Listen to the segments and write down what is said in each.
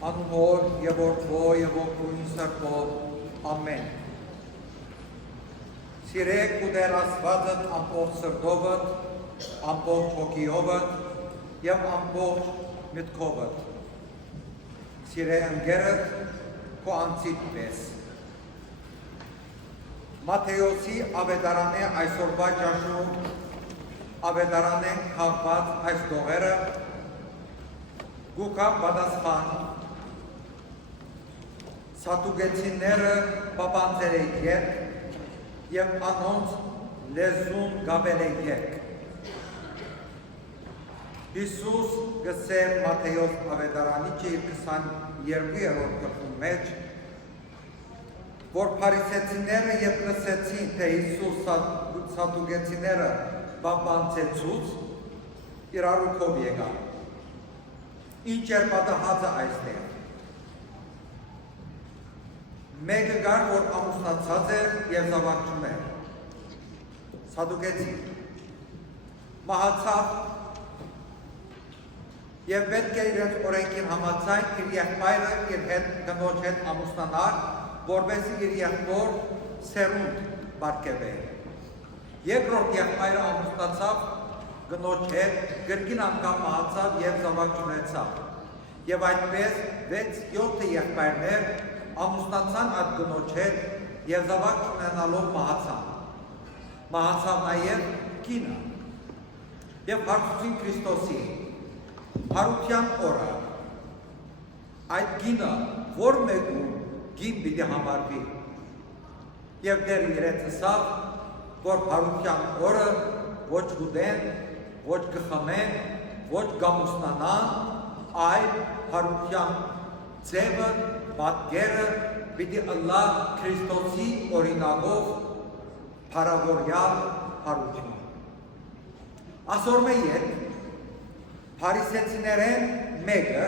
Անունով և Որդու և Ոգուն Սրբով, ամեն։ Սիրեք ու Տեր Աստվածդ ամբողջ սրտովդ, ամբողջ հոգիովդ և ամբողջ միտքովդ։ Սիրե ընկերդ քո անձիդ պես։ Մատթեոսի ավետարանի այսօրվա ճաշում ավետարանեն քաղված այս տողերը գուկա պատասխան Սատուկեցիները պապանձեր է երկ և անոնց լեզուն գաբել է երկ։ Հիսուս գսեր Մատթեոս ավետարանիչը իր 22-րդ գլխում մեջ, որ փարիսեցիները երբ լսեցին, թե Հիսուս սատուկեցիները պապանձեցուց, իրարուքով եկան։ Ինչ էր պատահածը այստեղ։ Մեկը գար, որ ամուսնացած էր և զավակ չուներ, սադուկեցի, մահացավ և պետք է իրենց օրենքին համաձայն իր եղբայրը իր կնոջ հետ ամուսնանար, որպեսզի իր եղբոր սերունդ պարգևեր։ Երկրորդ եղբայրը ամուսնացավ կնոջ հետ, կրկին անգամ մահացավ և զավակ չունեցավ։ Եվ այդպես 6-7 եղբայրներ ամուսնացան այդ կնոջ հետ և զավակ չունենալով մահացան։ Մահացավ նաև կինը և հարցուցին Քրիստոսի հարության օրը այդ կինը որ մեկում կին պիտի համարվի և դեր իրենց ասավ, որ հարության օրը ոչ գուտեն, ոչ կխմեն, ոչ կամուսնանան, այլ հարության ձևը, պատկերը պիտի ըլլա Քրիստոսի օրինակով փառավորյալ հարություն։ Ասորմե ետ փարիսեցիներեն մեկը,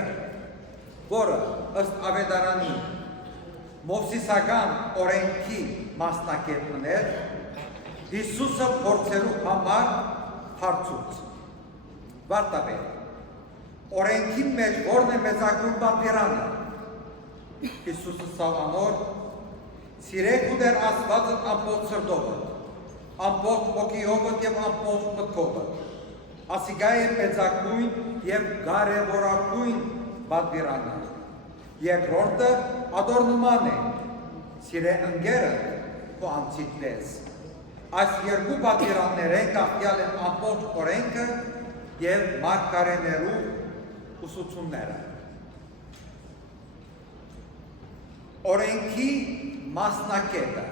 որը ըստ ավետարանի Մովսիսական օրենքի մասնակետն էր, Հիսուսը փորձելու համար հարցուց։ Վարտաբեր, օրենքի մեջ որն է մեծագույն պատվիրանը։ Հիսուսը սավանոր, սիրեք ու Տեր Աստվածդ ամբողջ սրտովդ, ամբողջ հոգիովդ և ամբողջ մտքովդ։ Ասիկա է մեծագույն և կարևորագույն պատվիրանը։ Երկրորդը ադոր նման է, սիրե ընկերդ քո անձիդ պես։ Այս երկու պատվիրաններեն գաղթյալ են ամբողջ օրենքը և մարգարեներու ուսուցումները։ Օրենքի մասնակետը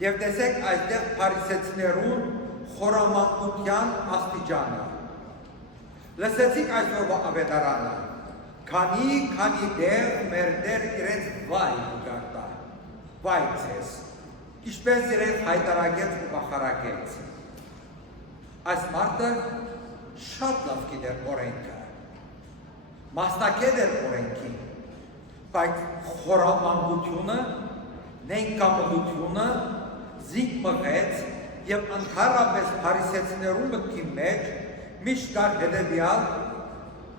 և տեսեք այստեղ փարիսեցիներուն խորամանկության աստիճանը։ Լսեցիք այսօրվա ավետարանը, քանի դեր մեր Տեր իրենց վայ գարտա, վայ ձեզ, ինչպես իրենց հայտարակեց ու կախարակեց։ Այս մարդը շատ լավ գիտեր օրենքը, մասնակետ էր օրենքին, բայց խորամանկությունը, նենկամտությունը զիգ մղեց և ընդհանրապես փարիսեցիներու մտքի մեջ միշտ կար հետևյալ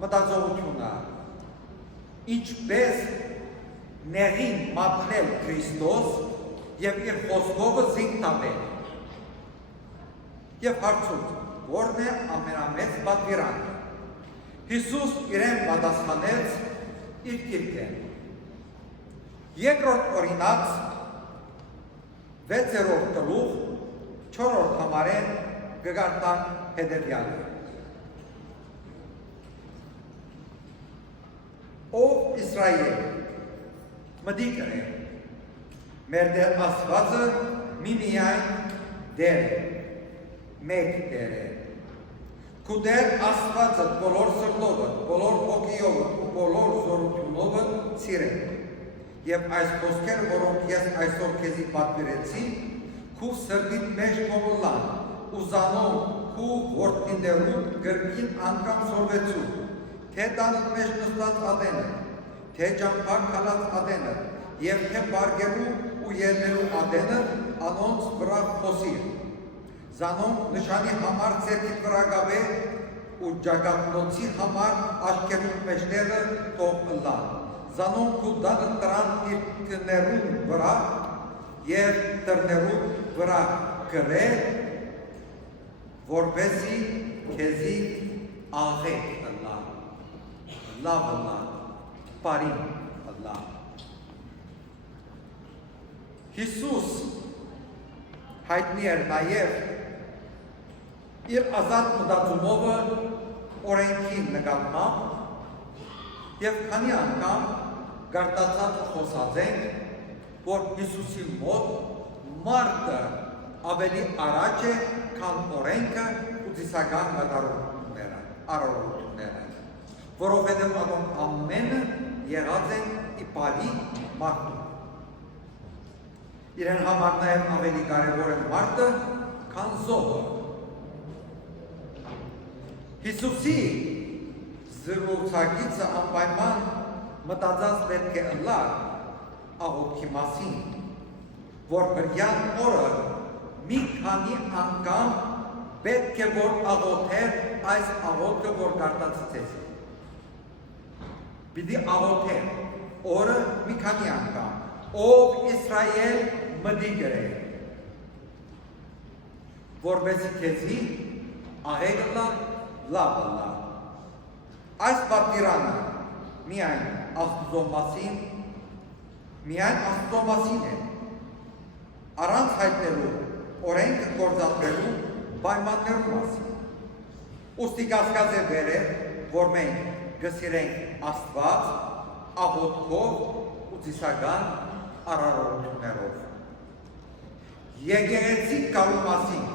մտածողությունը, ինչպես նեղին մատնել Քրիստոս և իր խոսքովը զիգ տանել։ Եվ հարցուց, որն է ամենամեծ պատվիրանը։ Հիսուս իրեն պատասխանեց իր կիրքեն։ Երկրորդ օրինաց 6-րդ գլուխ 4-րդ համարեն կգարտան հետևյալը։ Ով Իսրայել, մտիկ է, մեր Տեր Աստվածը միմիայն Տեր է, մեկ Տեր է։ Քու Տեր Աստվածը բոլոր սրտովդ, բոլոր հոգիովդ ու բոլոր զորությունովդ սիրեք։ Եվ այս խոսքերը, որոնք ես այսօր քեզի պատվիրեցի, քու սրտիդ մեջ թողլան ու զանոն քու որդիներուն գրքին անգամ սորվեցու, թե տանդ մեջ նստած ադենը, թե ճամփակ քալած ադենը, եւ թե բարգելու ու ելնելու ադենը անոնց վրա խոսիր։ Զանոն նշանի համար ձերքիդ վրա գաբե ու ջագանոցի համար աշկերու մեջները թող ըլլան։ Զանոնք ու դանը տրան դիրքներուն վրա և տրներուն վրա գրե, որպեսի քեզի աղեք ըլլա, լավ ըլլա, բարին ըլլա։ Հիսուս հայտնի էր նաև իր ազատ մտածումովը օրենքի նկատմամբ և քանի անգամ գարտացած խոսած ենք, որ Հիսուսի մոտ մարդը ավելի առաջ է, քան օրենքը ու ծիսական արարողությունները, որովհետև ատոնք ամենը եղած են իպարի մարդու։ Իրեն համար նաև ավելի կարևոր է մարդը, քան զոհը։ Հիսուսի զրուցակիցը անպայման մտածած պետք է ըլլա աղոթքի մասին, որ հրյան օրը մի քանի անգամ պետք է որ աղոթեր այս աղոթքը, որ գարտացից է։ Պիտի աղոթեր օրը մի քանի անգամ, ով Իսրայել մտի գրե, որպեսզի քեզի աղեք ըլլա, լավ ըլլա։ Այս պատվիրանը միայն Աստծո մասին է, առանց հայտնելու օրենքը գործադրելու պայմաններու մասին։ Ուստի կասկած է վերել, որ մենք գսիրենք Աստված աղոթքով ու ծիսական արարողություններով։ Եկեղեցի գալու մասին,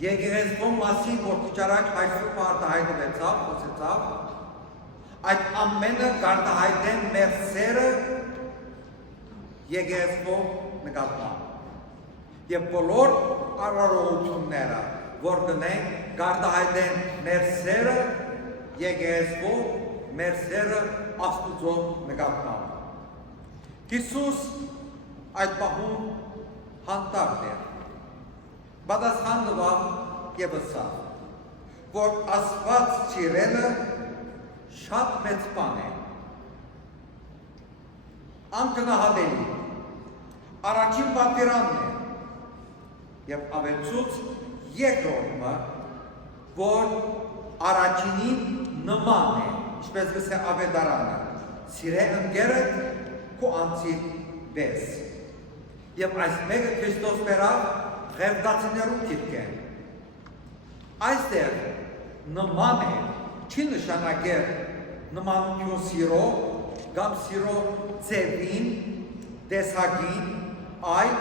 եկեղեցու մասին, որ քիչ Հայրսուրբը արտահայտվեցավ, խոսեցավ, այդ ամենը կարտահայտեն մեր սերը եկեղեցու նկատմամբ։ Եվ բոլոր արարողությունները, որ գնենք, կարտահայտեն մեր սերը եկեղեցու, մեր սերը Աստուծո նկատմամբ։ Հիսուս այդ պահում հանդարտ էր, պատասխան տվավ և ըսավ, որ Աստված սիրելը շատ մեծ բան է, անկնահատելի, առաջին պատվիրանն է, և ավելցուց երկրորդը, որ առաջինին նման է, ինչպես գսե ավետարանը, սիրե ընկերդ քո անձիդ պես։ Եվ այս մեկը Քրիստոս բերավ ղևտացիներու գիրքեն։ Այստեղ նման է, չի նշանակել նմանություն սիրո կամ սիրո ձևին, տեսակին, այլ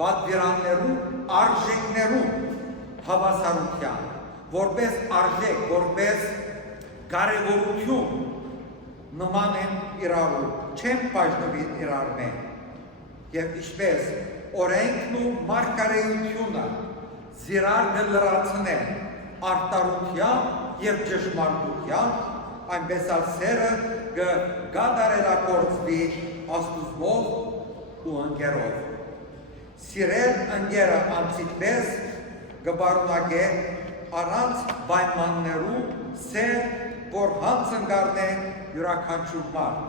պատվիրաններու արժեքներու հավասարության, որպես արժեք, որպես կարևորություն նման են իրարու, չեն բաժնվի իրար մեջ։ Եվ ինչպես օրենքն ու մարգարեությունը զիրար կլրացնեն արտարությամբ և ճշմարտությամբ, այնպես ալ սերը կկատարելագործվի Աստուծով ու ընկերով։ Սիրել ընկերը անձիդ պես կպարունակե առանց պայմաններու սեր, որ հանցնկարն է յուրաքանչյուր մարդ։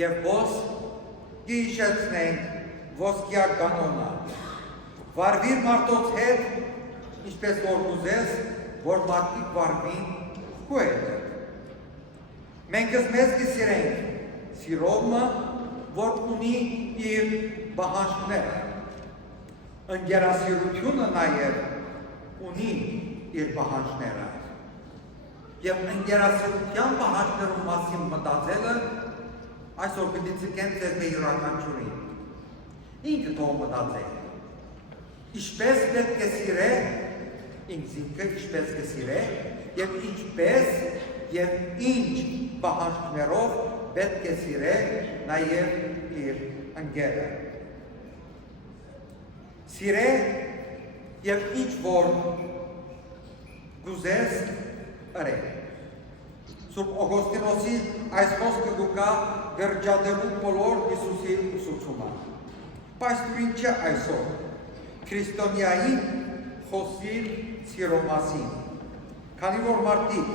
Եվ ոս կիշեցնենք ոսկյա կանոնը, վարվիր մարդոց հետ, ինչպես որ ուզես, որ մարդիկ վարվին քո հետ։ Մենք մեզ կսիրենք սիրովը, որ ունի իր պահանջները, ընկերասիրությունը նաև ունի իր պահանջները, և ընկերասիրության պահանջներու մասին մտածելը այսօր պիտի ցկեն ձեզ դե յուրաքանչյուրին։ Ինքը թող մտածե։ Ինչպես պետք է սիրե, ինքզինքը ինչպես կսիրե, և ինչպես և ինչ պահանջներով պետք է սիրե նաև իր ընկերը։ Սիրե և ինչ որ գուզես ըրե։ Սուրբ Օգոստինոսի այս խոսքը գուկա գրջադելու բոլոր Հիսուսի ուսուցումը։ Բայց դու ինչ է այսօր, քրիստոնյայի խոսիր սիրո մասին, Քանի որ մարդիկ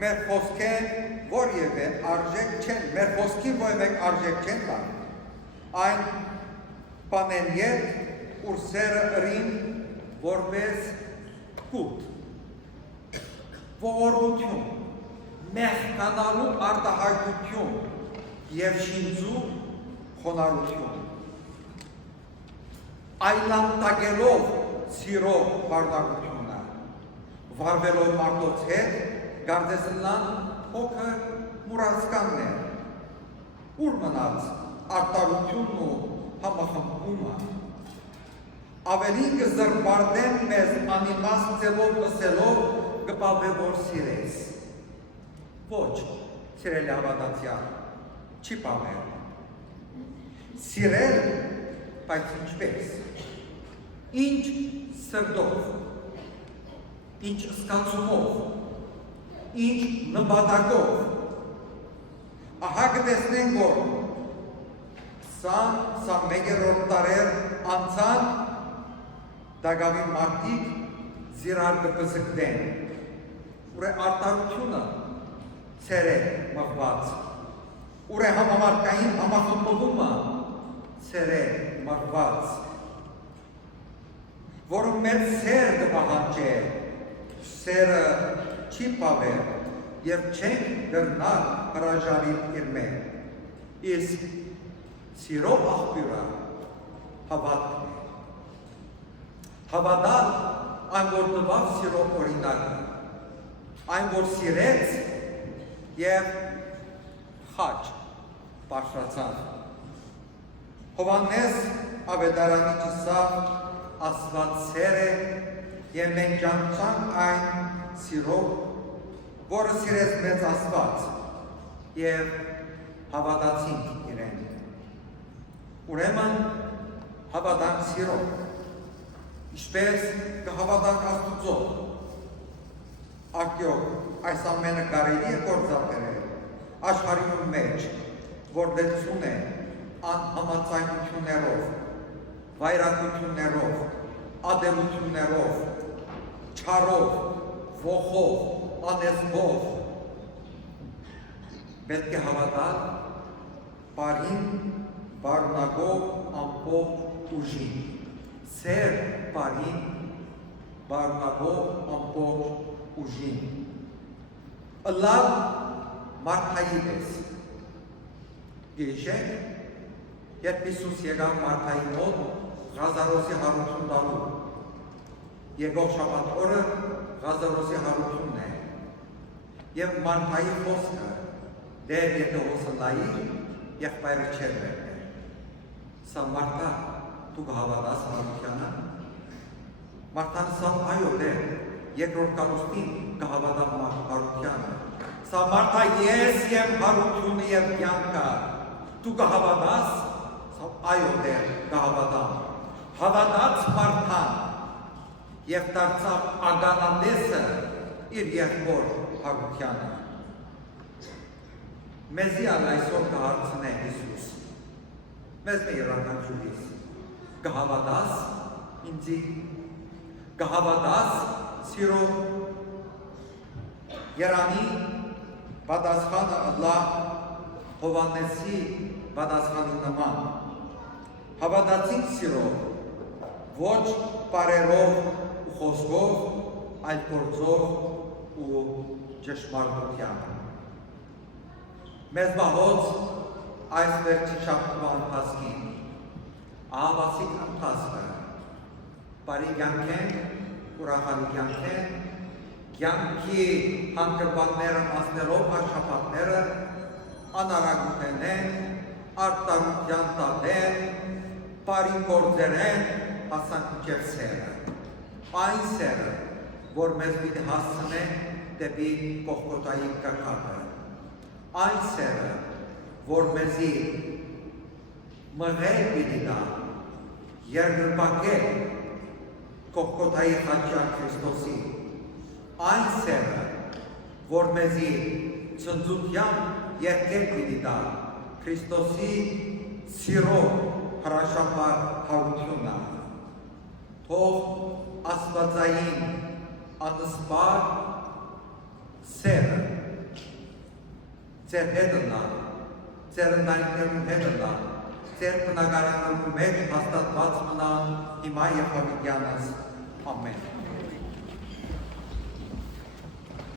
մեր խոսքեն որևէ արժեք չեն, մեր խոսքին որևէ արժեք չեն տա, այն բաներ ետ ուր սերը ըրին որպես կուտ, ողորմություն, մեղկանալու արտահայտություն և շինծու խոնարհություն, այլանդակելով սիրով բարդագությունը, վարվելով մարդոց հետ, գարդեսնլան փոքր մուրացկաններ, ուր մնաց արտարությունն ու համախմբումը, ավելին կզրբարդեն մեզ անիմաստ ձևով լսելով կպավե որ սիրես, ոչ սիրելի հավատացյալ, չի պավեր, սիրել, բայց ինչպես, ինչ սրդով, ինչ սկացումով, ինչ նպատակով, ահա կտեսնենք, որ 20-21-րդ դարեր անցան դագավի մարդիկ զիրար կպսկդեն, ուր է արտարությունը ծեր է մղված, ուր է համամարկային համախմբումը ծեր է մղված, որում մեր սեր կպահանջե, սերը չի պավեր և չենք դրնալ հրաժարին իր մեր, իսկ սիրով աղբյուրը հավատն է, հավատալ այն որ տվավ սիրով օրինակը, այն որ սիրեց և խաչ բարձրացավ, Հովհաննես ավետարանի ճսավ Աստված սեր է և մենք ճանաչանք այն սիրով, որը սիրեց մեծ Աստված և հավատացինք իրեն։ Ուրեմն հավատանք սիրով, ինչպես կհավատանք Աստուծո, արդյոք այս ամենը կարելի է գործադրել աշխարհի մեջ, որ լեցուն է անհամաձայնություններով, վայրագություններով, ադելություններով, չարով, ոխով, անեզբով, պետք է հավատալ բարին, բարունակով, ամբողջ ուժին, սեր բարին, բարունակով, ամբողջ ուժին, ըլլավ Մարթայի պես, գեշեք, երբ Հիսուս եկավ Մարթայի մոտ Ղազարոսի հարություն տալու, եկող շաբաթ օրը Ղազարոսի հարությունն է, և Մարթայի խոսքը դեր եթե հոսնայի եղբայրը չեր վերներ, սա Մարթա դու կհավատաս հարությանը, Մարթան սա այո դեր, երկրորդ կալուստին կհավատամ հարությանը, սա Մարթա ես եմ հարությունը և կյանքը, դու կհավատաս, սա այո դեր կհավատամ, հավատաց Մարթան և դարձավ ագանատեսը իր եղբոր հարությանը։ Մեզի ալ այսօր կհարցնե Հիսուս, մեզ մի յուրաքանչյուրիս, կհավատաս ինձի, կհավատաս սիրով, Երանի պատասխանը ըլլա Հովհաննեսի պատասխանի նման, հավատացինք սիրով, ոչ բարերով ու խոսքով, այլ գործով ու ճշմարտությամբ։ Մեզ բաղոց այս վերջի շաբթվա ընթացքին, ահավասիկ ընթացքը, բարի կյանք են, ուրախալի կյանք են, կյանքի հանգրվանները անցնելով շաբաթները անարագութեն են, արտարության տատեն, բարի գործեր են, հասանք մինչև սերը, այն սերը, որ մեզ պիտի հասցնե դեպի Գողգոթայի կրակը, այն սերը, որ մեզի մղել պիտի տա, երկրպագել Գողգոթայի խաչյալ Քրիստոսի, այն սերը, որ մեզի ցնծությամբ երկել պիտի տա Քրիստոսի սիրով հրաշապար հարությունը, թող աստվածային անսպար սերը, ձեր հետնա, ձեր ընտանիքներում հետնա, ձեր բնակարաններում մեջ հաստատված մնա հիմա եւ հավիտյանս, ամեն։